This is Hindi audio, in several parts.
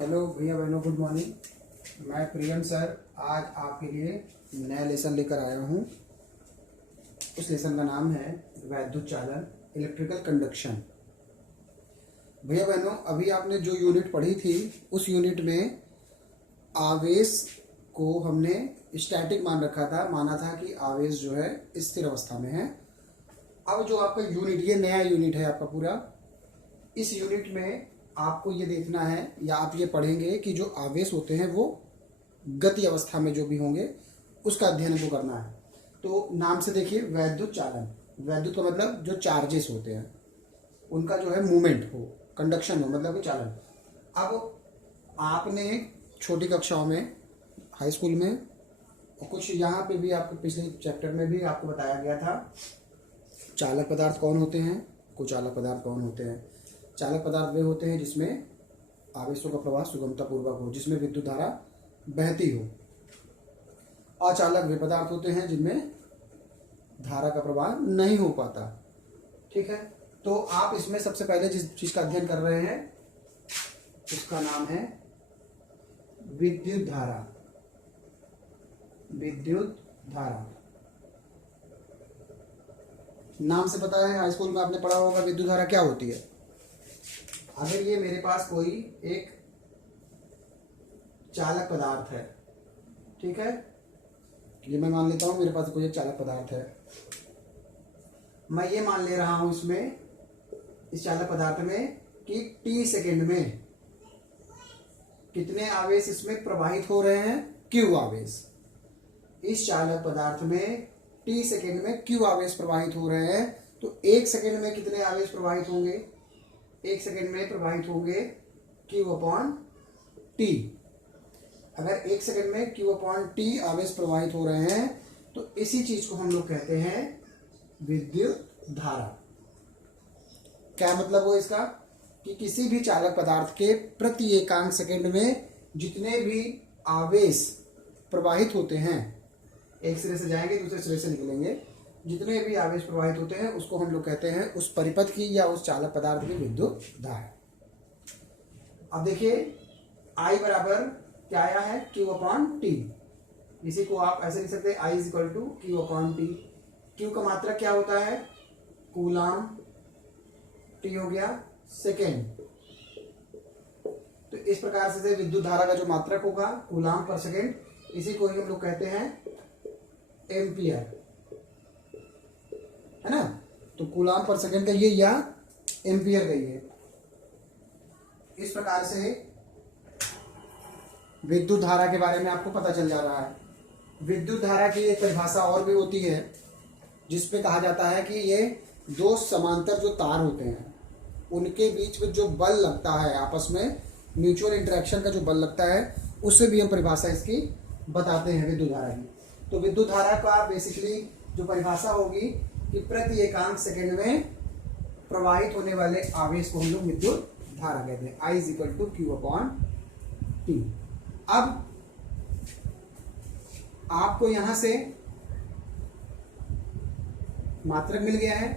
हेलो भैया बहनों, गुड मॉर्निंग। मैं प्रियम सर आज आपके लिए नया लेसन लेकर आया हूँ। उस लेसन का नाम है वैद्युत चालन, इलेक्ट्रिकल कंडक्शन। भैया बहनों, अभी आपने जो यूनिट पढ़ी थी उस यूनिट में आवेश को हमने स्टैटिक मान रखा था, माना था कि आवेश जो है स्थिर अवस्था में है। अब जो आपका यूनिट, ये नया यूनिट है आपका पूरा, इस यूनिट में आपको ये देखना है या आप ये पढ़ेंगे कि जो आवेश होते हैं वो गति अवस्था में जो भी होंगे उसका अध्ययन को करना है। तो नाम से देखिए, वैद्युत चालन। वैद्युत का मतलब जो चार्जेस होते हैं उनका जो है मूवमेंट हो, कंडक्शन हो, मतलब कि चालन। अब आपने छोटी कक्षाओं में, हाई स्कूल में और कुछ यहाँ पे भी आपके पिछले चैप्टर में भी आपको बताया गया था, चालक पदार्थ कौन होते हैं, कुचालक पदार्थ कौन होते हैं। चालक पदार्थ वे होते हैं जिसमें आवेशों का प्रवाह सुगमता पूर्वक हो, जिसमें विद्युत धारा बहती हो। अचालक वे पदार्थ होते हैं जिनमें धारा का प्रवाह नहीं हो पाता। ठीक है, तो आप इसमें सबसे पहले जिस चीज का अध्ययन कर रहे हैं उसका नाम है विद्युत धारा। विद्युत धारा नाम से पता है, हाई स्कूल में आपने पढ़ा होगा विद्युत धारा क्या होती है। अगर ये मेरे पास कोई एक चालक पदार्थ है, ठीक है, ये मैं मान लेता हूं मेरे पास कोई एक चालक पदार्थ है। मैं ये मान ले रहा हूं इसमें, इस चालक पदार्थ में कि t सेकेंड में कितने आवेश इसमें प्रवाहित हो रहे हैं, q आवेश। इस चालक पदार्थ में t सेकेंड में q आवेश प्रवाहित हो रहे हैं। तो 1 सेकेंड में कितने आवेश प्रवाहित होंगे, 1 सेकेंड में प्रवाहित होंगे Q/T। अगर 1 सेकेंड में Q/T आवेश प्रवाहित हो रहे हैं तो इसी चीज को हम लोग कहते हैं विद्युत धारा। क्या मतलब हो इसका, कि किसी भी चालक पदार्थ के प्रति एकांक सेकेंड में जितने भी आवेश प्रवाहित होते हैं, एक सिरे से जाएंगे दूसरे सिरे से निकलेंगे, जितने भी आवेश प्रवाहित होते हैं उसको हम लोग कहते हैं उस परिपथ की या उस चालक पदार्थ की विद्युत धारा। अब देखिए, I बराबर क्या आया है, Q/T। इसी को आप ऐसे लिख सकते हैं, I is equal to Q/T। Q का मात्रक क्या होता है, कूलाम, T हो गया सेकेंड। तो इस प्रकार से विद्युत धारा का जो मात्रक होगा कूलाम पर सेकेंड, इसी को ही हम लोग कहते हैं एम्पियर, है ना। तो कूलाम पर सेकेंड कहिए या एम्पियर कहिए। इस प्रकार से विद्युत धारा के बारे में आपको पता चल जा रहा है। विद्युत धारा की एक परिभाषा और भी होती है जिसपे कहा जाता है कि ये दो समांतर जो तार होते हैं उनके बीच में जो बल लगता है, आपस में म्यूचुअल इंटरेक्शन का जो बल लगता है, उससे भी हम परिभाषा इसकी बताते हैं विद्युत धारा की। तो विद्युत धारा का बेसिकली जो परिभाषा होगी कि प्रति एकांक सेकेंड में प्रवाहित होने वाले आवेश को हम लोग विद्युत धारा कहते हैं। I is equal to Q/T। अब आपको यहां से मात्रक मिल गया है।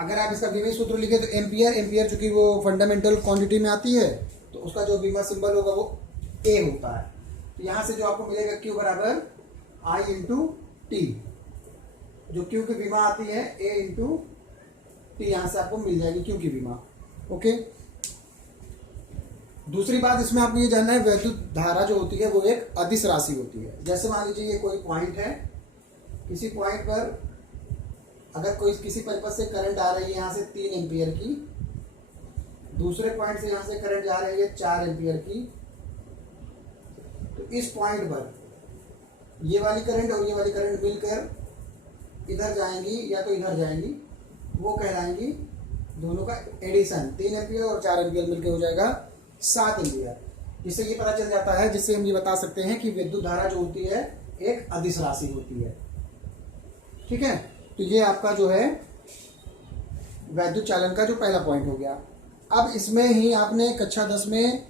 अगर आप इसका विभव सूत्र लिखे तो एम्पियर चूंकि वो फंडामेंटल क्वांटिटी में आती है तो उसका जो विभव सिंबल होगा वो A होता है। तो यहां से जो आपको मिलेगा Q बराबर I इंटू टी, जो Q की विमा आती है A इंटू टी, यहां से आपको मिल जाएगी Q की विमा। ओके, दूसरी बात इसमें आपको ये जानना है, वैद्युत धारा जो होती है वो एक अदिश राशि होती है। जैसे मान लीजिए ये कोई पॉइंट है, किसी पॉइंट पर अगर कोई किसी परिपथ से करंट आ रही है यहाँ से 3 एम्पियर की, दूसरे पॉइंट से यहाँ से करंट जा रही है 4 एम्पियर की, तो इस पॉइंट पर ये वाली करंट और ये वाली करंट मिलकर इधर जाएंगी या तो इधर जाएंगी, वो कहलाएंगी दोनों का एडिशन। 3 एम्पियर और 4 एम्पियर मिलकर हो जाएगा 7 एम्पियर। जिससे ये पता चल जाता है, जिससे हम ये बता सकते हैं कि विद्युत धारा जो होती है एक अदिश राशि होती है। ठीक है, तो ये आपका जो है वैद्युत चालन का जो पहला पॉइंट हो गया। अब इसमें ही आपने कक्षा 10 में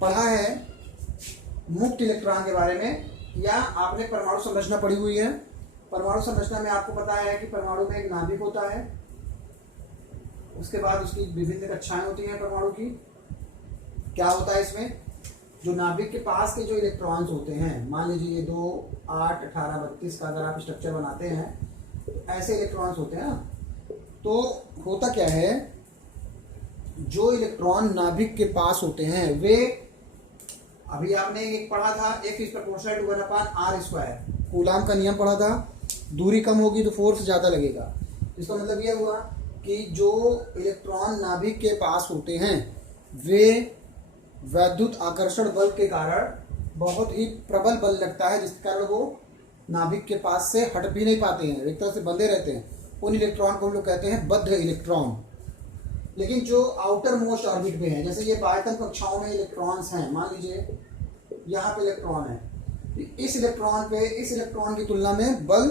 पढ़ा है मुक्त इलेक्ट्रॉन के बारे में, या आपने परमाणु संरचना पढ़ी हुई है। परमाणु संरचना में आपको पता है कि परमाणु में एक नाभिक होता है, उसके बाद उसकी विभिन्न कक्षाएं होती हैं परमाणु की। क्या होता है इसमें, जो नाभिक के पास के जो इलेक्ट्रॉन्स होते हैं, मान लीजिए ये 2, 8, 18, 32 का अगर आप स्ट्रक्चर बनाते हैं तो ऐसे इलेक्ट्रॉन्स होते हैं ना। तो होता क्या है, जो इलेक्ट्रॉन नाभिक के पास होते हैं वे, अभी आपने एक पढ़ा था F is proportional to 1/r², Coulomb का नियम पढ़ा था, दूरी कम होगी तो फोर्स ज्यादा लगेगा। इसका मतलब यह हुआ कि जो इलेक्ट्रॉन नाभिक के पास होते हैं वे वैद्युत आकर्षण बल के कारण बहुत ही प्रबल बल लगता है, जिसके कारण वो नाभिक के पास से हट भी नहीं पाते हैं, एक तरह से बंधे रहते हैं। उन इलेक्ट्रॉन को हम लोग कहते हैं बद्ध इलेक्ट्रॉन। लेकिन जो आउटर मोस्ट ऑर्बिट में है, जैसे ये बाह्यतम कक्षाओं में इलेक्ट्रॉन्स हैं, मान लीजिए यहाँ पे इलेक्ट्रॉन है, इस इलेक्ट्रॉन पे इस इलेक्ट्रॉन की तुलना में बल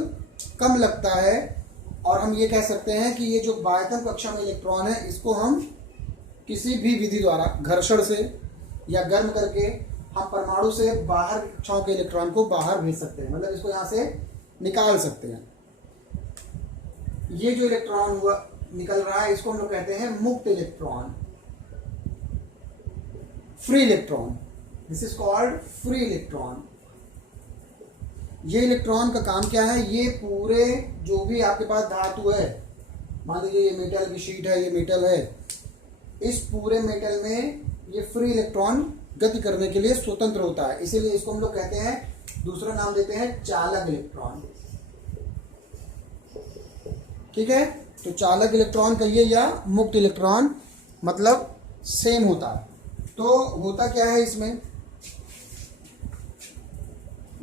कम लगता है, और हम ये कह सकते हैं कि ये जो बाह्यतम कक्षा में इलेक्ट्रॉन है इसको हम किसी भी विधि द्वारा, घर्षण से या गर्म करके, हम परमाणु से बाहर कक्षाओं के इलेक्ट्रॉन को बाहर भेज सकते हैं, मतलब इसको यहाँ से निकाल सकते हैं। ये जो इलेक्ट्रॉन हुआ निकल रहा है इसको हम लोग कहते हैं मुक्त electron, free electron. This is called free electron. ये इलेक्ट्रॉन का काम क्या है, ये पूरे जो भी आपके पास धातु है, मान लीजिए ये मेटल की शीट है, ये मेटल है, इस पूरे मेटल में ये फ्री इलेक्ट्रॉन गति करने के लिए स्वतंत्र होता है, इसीलिए इसको हम लोग कहते हैं, दूसरा नाम देते हैं चालक इलेक्ट्रॉन। ठीक है, तो चालक इलेक्ट्रॉन कहिए या मुक्त इलेक्ट्रॉन, मतलब सेम होता है। तो होता क्या है इसमें,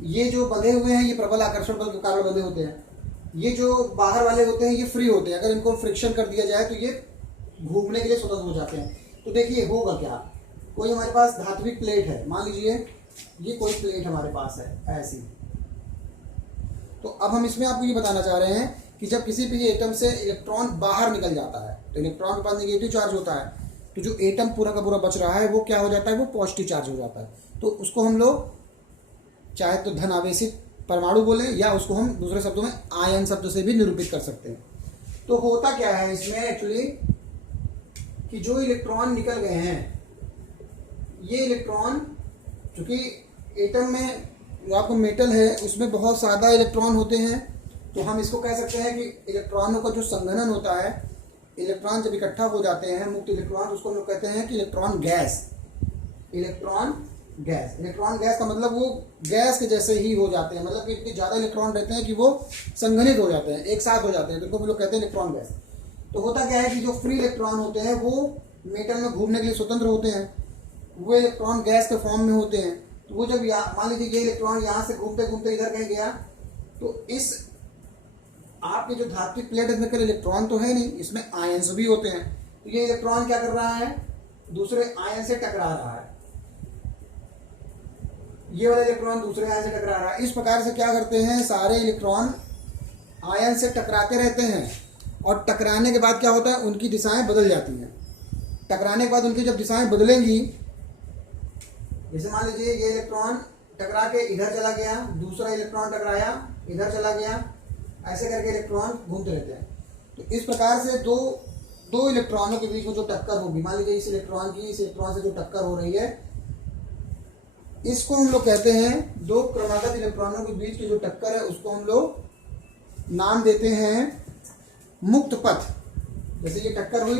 ये जो बंधे हुए हैं ये प्रबल आकर्षण बल के कारण बंधे होते हैं, ये जो बाहर वाले होते हैं ये फ्री होते हैं, अगर इनको फ्रिक्शन कर दिया जाए तो ये घूमने के लिए स्वतंत्र हो जाते हैं। तो देखिए होगा क्या, कोई हमारे पास धात्विक प्लेट है, मान लीजिए ये कोई प्लेट हमारे पास है ऐसी, तो अब हम इसमें आपको ये बताना चाह रहे हैं कि जब किसी भी एटम से इलेक्ट्रॉन बाहर निकल जाता है तो इलेक्ट्रॉन के पास नेगेटिव चार्ज होता है, तो जो एटम पूरा का पूरा बच रहा है वो क्या हो जाता है, वो पॉजिटिव चार्ज हो जाता है। तो उसको हम लोग चाहे तो धन आवेशित परमाणु बोले या उसको हम दूसरे शब्दों में आयन शब्द से भी निरूपित कर सकते हैं। तो होता क्या है इसमें एक्चुअली कि जो इलेक्ट्रॉन निकल गए हैं, ये इलेक्ट्रॉन चूंकि एटम में जो आपको मेटल है उसमें बहुत ज़्यादा इलेक्ट्रॉन होते हैं, तो हम इसको कह सकते हैं कि इलेक्ट्रॉनों का जो संघनन होता है, इलेक्ट्रॉन जब इकट्ठा हो जाते हैं मुक्त इलेक्ट्रॉन, उसको हम लोग कहते हैं कि electron gas. Electron gas, electron gas का मतलब वो गैस के जैसे ही हो जाते हैं, मतलब कि इतने ज़्यादा इलेक्ट्रॉन रहते हैं कि वो संघनित हो जाते हैं, एक साथ हो जाते हैं, तो उनको हम लोग कहते हैं इलेक्ट्रॉन गैस। तो होता क्या है कि जो फ्री इलेक्ट्रॉन होते हैं वो मेटल में घूमने के लिए स्वतंत्र होते हैं, वो इलेक्ट्रॉन गैस के फॉर्म में होते हैं। तो वो जब मान लीजिए ये इलेक्ट्रॉन यहाँ से घूमते घूमते इधर कहीं गया, तो इस आपकी जो धात्विक प्लेट है इसमें केवल इलेक्ट्रॉन तो है नहीं, इसमें आयन्स भी होते हैं। तो ये इलेक्ट्रॉन क्या कर रहा है, दूसरे आयन से टकरा रहा है, ये वाला इलेक्ट्रॉन दूसरे आयन से टकरा रहा है। इस प्रकार से क्या करते हैं, सारे इलेक्ट्रॉन आयन से टकराते रहते हैं, और टकराने के बाद क्या होता है, उनकी दिशाएं बदल जाती हैं। टकराने के बाद उनकी जब दिशाएं बदलेंगी, जैसे मान लीजिए ये इलेक्ट्रॉन टकरा के इधर चला गया, दूसरा इलेक्ट्रॉन टकराया इधर चला गया, ऐसे करके इलेक्ट्रॉन घूमते रहते हैं। तो इस प्रकार से दो इलेक्ट्रॉनों के बीच में जो टक्कर होगी, मान लीजिए इस इलेक्ट्रॉन की इस इलेक्ट्रॉन से जो टक्कर हो रही है, इसको हम लोग कहते हैं, दो क्रमागत इलेक्ट्रॉनों के बीच की जो टक्कर है उसको हम लोग नाम देते हैं मुक्त पथ। जैसे ये टक्कर हुई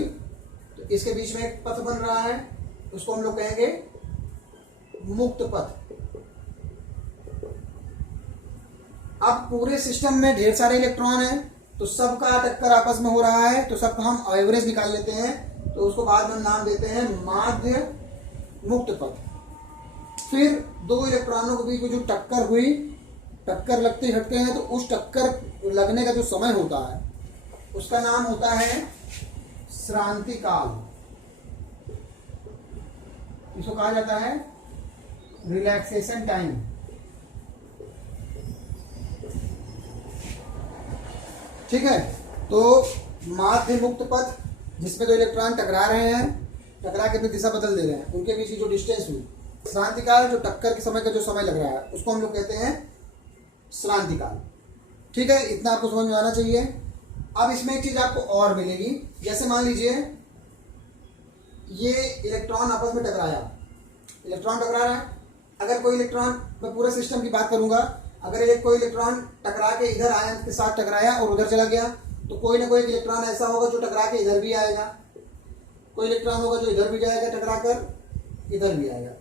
तो इसके बीच में एक पथ बन रहा है, उसको हम लोग कहेंगे मुक्त पथ। अब पूरे सिस्टम में ढेर सारे इलेक्ट्रॉन हैं, तो सबका टक्कर आपस में हो रहा है, तो सबका हम एवरेज निकाल लेते हैं, तो उसको बाद में नाम देते हैं माध्य मुक्त पथ। फिर दो इलेक्ट्रॉनों के बीच में जो टक्कर हुई, टक्कर लगते हटते हैं, तो उस टक्कर लगने का जो समय होता है उसका नाम होता है श्रांति काल। इसको कहा जाता है रिलैक्सेशन टाइम। ठीक है, तो माध्य मुक्त पथ, जिसमें दो इलेक्ट्रॉन टकरा रहे हैं, टकरा के अपनी दिशा बदल दे रहे हैं, उनके बीच की जो डिस्टेंस हुई, श्रांति काल, जो टक्कर के समय का जो समय लग रहा है उसको हम लोग कहते हैं श्रांति काल। ठीक है, इतना आपको समझ में आना चाहिए। अब इसमें एक चीज आपको और मिलेगी, जैसे मान लीजिए ये इलेक्ट्रॉन आपस में टकराया, इलेक्ट्रॉन टकरा रहा है। अगर कोई इलेक्ट्रॉन, मैं पूरे सिस्टम की बात करूंगा, अगर कोई इलेक्ट्रॉन टकरा के इधर आयन के साथ टकराया और उधर चला गया, तो कोई ना कोई इलेक्ट्रॉन ऐसा होगा जो टकरा के इधर भी आएगा, कोई इलेक्ट्रॉन होगा जो इधर भी जाएगा टकरा कर इधर भी आएगा।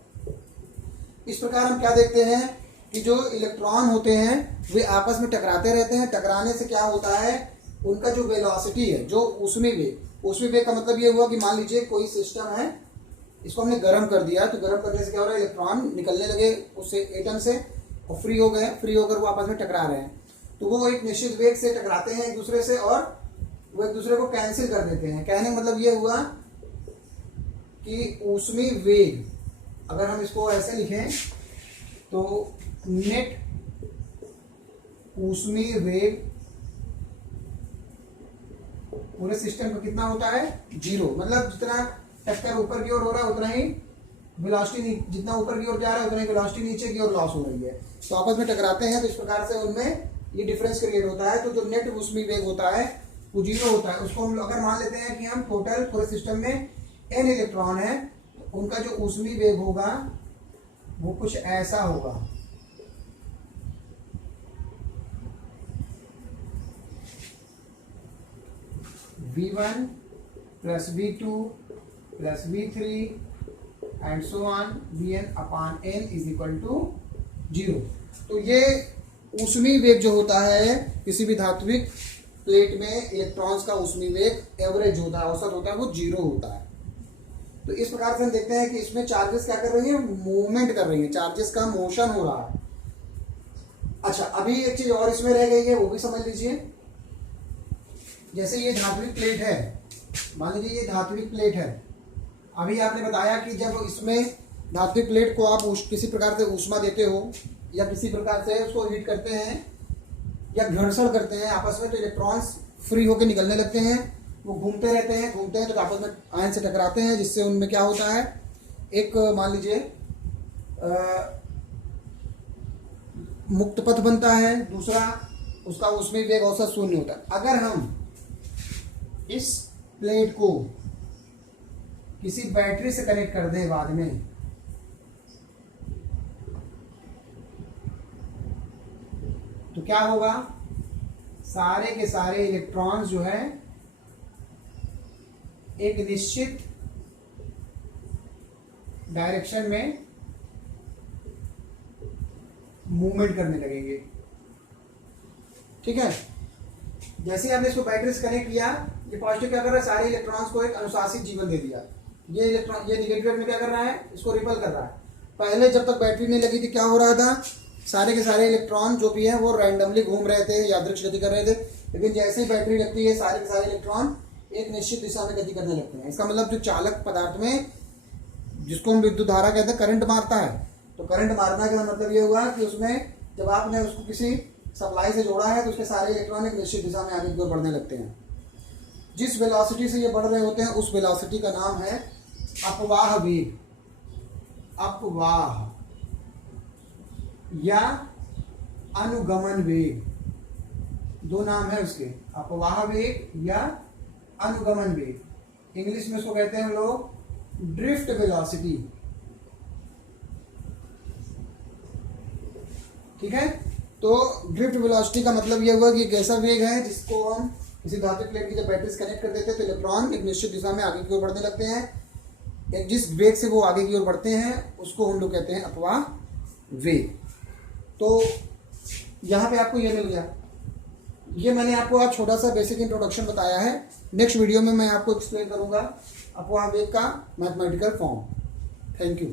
इस प्रकार हम क्या देखते हैं कि जो इलेक्ट्रॉन होते हैं वे आपस में टकराते रहते हैं। टकराने से क्या होता है, उनका जो वेलोसिटी है, जो ऊष्मीय वेग का मतलब ये हुआ कि मान लीजिए कोई सिस्टम है, इसको हमने गर्म कर दिया, तो गर्म करने से क्या हो रहा है, इलेक्ट्रॉन निकलने लगे उससे एटम से और फ्री हो गए, फ्री होकर वो आपस में टकरा रहे हैं। तो वो एक निश्चित वेग से टकराते हैं एक दूसरे से और वो एक दूसरे को कैंसिल कर देते हैं। कहने का मतलब ये हुआ कि ऊष्मीय वेग, अगर हम इसको ऐसे लिखें तो नेट ऊष्मीय वेग पूरे सिस्टम का कितना होता है, 0। मतलब जितना टक्कर ऊपर की ओर हो रहा है उतना ही वेलोसिटी, जितना ऊपर की ओर जा रहा है उतना ही वेलोसिटी नीचे की ओर लॉस हो रही है। तो आपस में टकराते हैं, तो इस प्रकार से उनमें ये डिफरेंस क्रिएट होता है। तो जो नेट ऊष्मीय वेग होता है वो 0 होता है। उसको हम अगर मान लेते हैं कि हम टोटल पूरे सिस्टम में n इलेक्ट्रॉन है, तो उनका जो ऊष्मीय वेग होगा वो कुछ ऐसा होगा। v1 plus v2 plus v3 and so on vn upon n is equal to 0। तो ये ऊष्मीय वेग जो होता है किसी भी धात्विक प्लेट में इलेक्ट्रॉन्स का ऊष्मीय वेग एवरेज होता है, औसत होता है, वो 0 होता है। तो इस प्रकार से हम देखते हैं कि इसमें चार्जेस क्या कर रही है, मूवमेंट कर रही है, चार्जेस का मोशन हो रहा है। अच्छा, अभी एक चीज और इसमें रह गई है, वो भी समझ लीजिए। जैसे ये धात्विक प्लेट है, मान लीजिए ये धात्विक प्लेट है। अभी आपने बताया कि जब इसमें धात्विक प्लेट को आप किसी प्रकार से ऊष्मा देते हो या किसी प्रकार से उसको हीट करते हैं या घर्षण करते हैं आपस में, तो इलेक्ट्रॉन्स फ्री होकर निकलने लगते हैं, वो घूमते रहते हैं तो आपस में आयन से टकराते हैं, जिससे उनमें क्या होता है, एक मान लीजिए मुक्त पथ बनता है, दूसरा उसका ऊष्मीय वेग औसत 0 होता है। अगर हम इस प्लेट को किसी बैटरी से कनेक्ट कर दें बाद में, तो क्या होगा, सारे के सारे इलेक्ट्रॉन्स जो है एक निश्चित डायरेक्शन में मूवमेंट करने लगेंगे। ठीक है, जैसे ही आपने इसको बैटरी से कनेक्ट किया, ये पॉजिटिव क्या कर रहा है, सारे इलेक्ट्रॉन्स को एक अनुशासित जीवन दे दिया। ये इलेक्ट्रॉन, ये निगेटिव में क्या कर रहा है, इसको रिपल कर रहा है। पहले जब तक बैटरी नहीं लगी थी क्या हो रहा था, सारे के सारे इलेक्ट्रॉन जो भी है वो रैंडमली घूम रहे थे, यादृच्छिक गति कर रहे थे। लेकिन जैसे ही बैटरी लगती है, सारे के सारे इलेक्ट्रॉन एक निश्चित दिशा में गति करने लगते हैं। इसका मतलब जो चालक पदार्थ में, जिसको हम विद्युत धारा कहते हैं, करंट मारता है, तो करंट मारना का मतलब ये हुआ कि उसमें जब आपने उसको किसी सप्लाई से जोड़ा है तो उसके सारे इलेक्ट्रॉन एक निश्चित दिशा में आगे की ओर बढ़ने लगते हैं। जिस वेलोसिटी से ये बढ़ रहे होते हैं उस वेलोसिटी का नाम है अपवाह वेग, अपवाह या अनुगमन वेग, दो नाम है उसके, अपवाह वेग या अनुगमन वेग। इंग्लिश में उसको कहते हैं हम लोग ड्रिफ्ट वेलोसिटी। ठीक है, तो ड्रिफ्ट वेलोसिटी का मतलब यह हुआ कि एक ऐसा वेग है जिसको हम किसी धात्विक प्लेट की जब बैटरी से कनेक्ट कर देते हैं तो इलेक्ट्रॉन एक निश्चित दिशा में आगे की ओर बढ़ने लगते हैं। एक जिस वेग से वो आगे की ओर बढ़ते हैं उसको हम लोग कहते हैं अपवाह वेग। तो यहाँ पे आपको ये मिल गया। ये मैंने आपको आज छोटा सा बेसिक इंट्रोडक्शन बताया है। नेक्स्ट वीडियो में मैं आपको एक्सप्लेन करूँगा अपवाह वेग का मैथमेटिकल फॉर्म। Thank you.